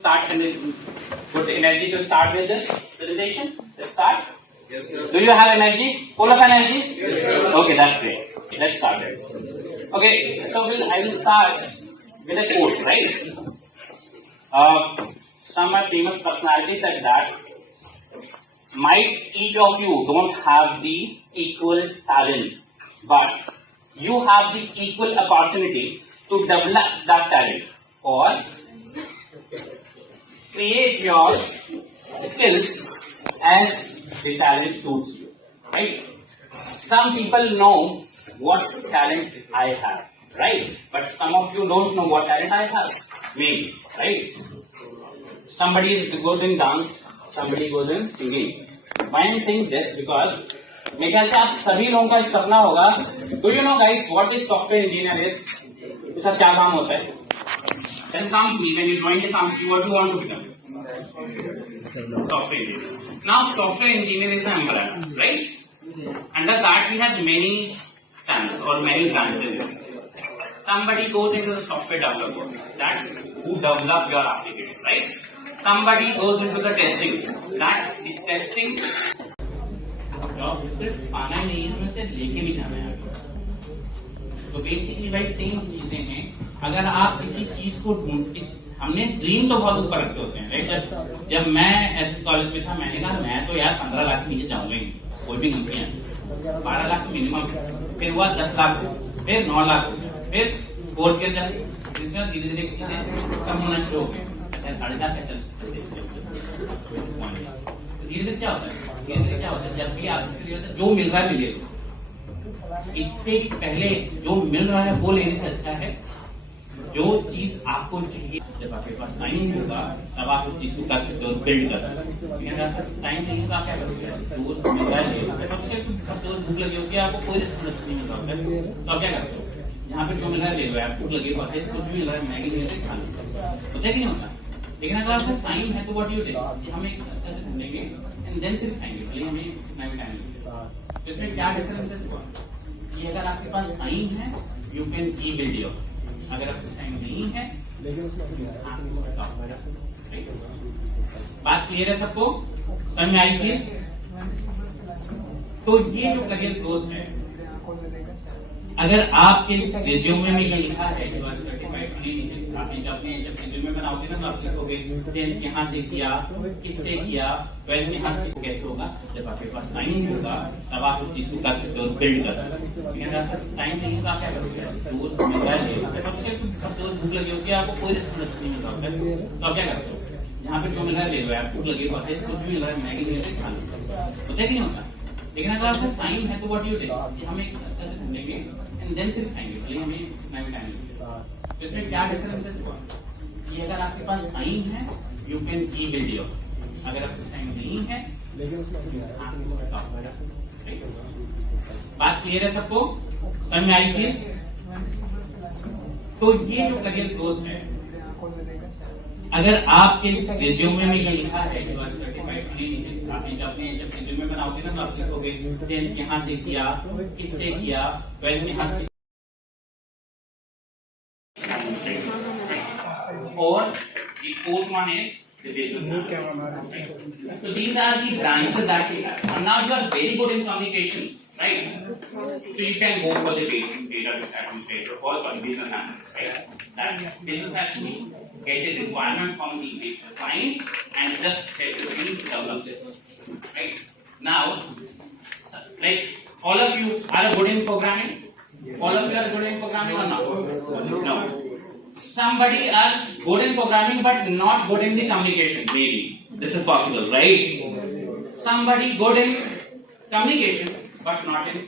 Start and then put the energy to start with this presentation. Let's start. Yes, sir. Do you have energy? Full of energy? Yes, sir. Okay, that's great. Let's start it. Okay, so I will start with a quote, right? Some famous personalities said that might each of you don't have the equal talent, but you have the equal opportunity to develop that talent or create your skills as the talent suits you, right? Some people know what talent I have, right? But some of you don't know what talent I have, maybe, right? Somebody is good in dance, somebody good in singing. Why I am saying this? Because मेरे ख्याल से आप सभी लोगों का एक सपना होगा. Do you know guys what is software engineer is? इसका क्या काम होता है? Then company, when you join the company, what do you want to become? Software engineer. Now software engineer is an umbrella, right? Under that we have many channels or many branches. Somebody goes into the software developer, that who develop your application, right? Somebody goes into the testing, that the testing. Job सिर्फ आना ही नहीं है, हमें से लेके भी जाना है. तो बेसिकली भाई सेम चीजें हैं. अगर आप किसी चीज को हमने ड्रीम तो बहुत ऊपर रखे होते हैं, राइट? जब मैं ऐसे कॉलेज में था, मैंने कहा मैं तो यार 15 लाख से नीचे जाऊंगा ही, कोई भी कंपनियां 12 लाख मिनिमम, फिर हुआ 10 लाख, फिर 9 लाख, फिर 4 के धीरे धीरे चीजें कम होना शुरू हो गए. 7.5 है, धीरे धीरे क्या होता है, जब भी आपको जो मिल रहा है मिले, इससे पहले जो मिल रहा है वो लेने से अच्छा है जो चीज आपको चाहिए. जब आपके पास टाइम होगा तब आप उस चीज को कर सकते हो, बिल्ड कर सकते हो. अगर आपके पास टाइम नहीं होगा, आप क्या करोगे? जो मिल रहा है भूख लगी होगी, आपको कोई रिस्पॉन्स नहीं मिल रहा है, तो आप क्या करते हो? यहाँ पे जो मिल रहा है ले लो. आप भूख लगी होता है, कुछ भी मिल रहा है, मैगी मिल रहा है, खा लो, होता है कि नहीं होता? लेकिन अगर आपको टाइम है तो व्हाट यू डू, हम एक अच्छा से ढूंढेंगे एंड देन फिर खाएंगे, भले हमें कितना भी टाइम लगेगा. तो इसमें क्या डिफरेंस हुआ कि अगर आपके पास टाइम है यू कैन की वीडियो, अगर आपके टाइम नहीं है बात क्लियर है सबको, समझ में आई चीज? तो ये जो करियर ग्रोथ है, अगर आपके रिज्यूमे में ये लिखा है कि सर्टिफाइड नहीं, आपने जब रिज्यूमे बनाओगे ना तो आप लिखोगे 10th यहाँ से किया, किससे किया, 12th यहाँ से, कैसे होगा? जब आपके पास टाइम होगा तब आप उस चीज को कर सकते हो, बिल्ड कर सकते हो. अगर आपके पास टाइम नहीं होगा, आप क्या करोगे? भूख लगी होगी, आपको कोई रिस्पॉन्स नहीं मिल रहा है, तो आप क्या करते हो? यहाँ पे जो मिल रहा है ले लो. आप भूख लगी होता है, कुछ भी मिल रहा है, मैगी मिल रही है, खा लो, होता है कि नहीं होता? लेकिन अगर आपके पास टाइम है तो व्हाट यू डू, हम एक अच्छा से ढूंढेंगे एंड देन फिर खाएंगे, भले हमें कितना भी टाइम लगेगा. तो इसमें क्या डिफरेंस हुआ कि अगर आपके पास टाइम है यू कैन की वीडियो, अगर आपके टाइम नहीं है बात क्लियर है सबको, समझ में आई चीज? तो ये जो करियर ग्रोथ है, अगर आपके रिज्यूमे में ये लिखा है कि सर्टिफाइड नहीं, आपने जब रिज्यूमे बनाओगे ना तो आप लिखोगे 10th यहाँ से किया, किससे किया, 12th यहाँ से. और the fourth one is the business analysis. So these are the branches that we have. And now you are very good in communication, right? So you can go for the database administrator or for the business analyst, right? That business actually get a requirement from the client and just set the thing to develop it, right? Now, like all of you are good in programming. All of you are good in programming or not? No. Somebody are good in programming but not good in the communication. Maybe this is possible, right? Somebody good in communication but not in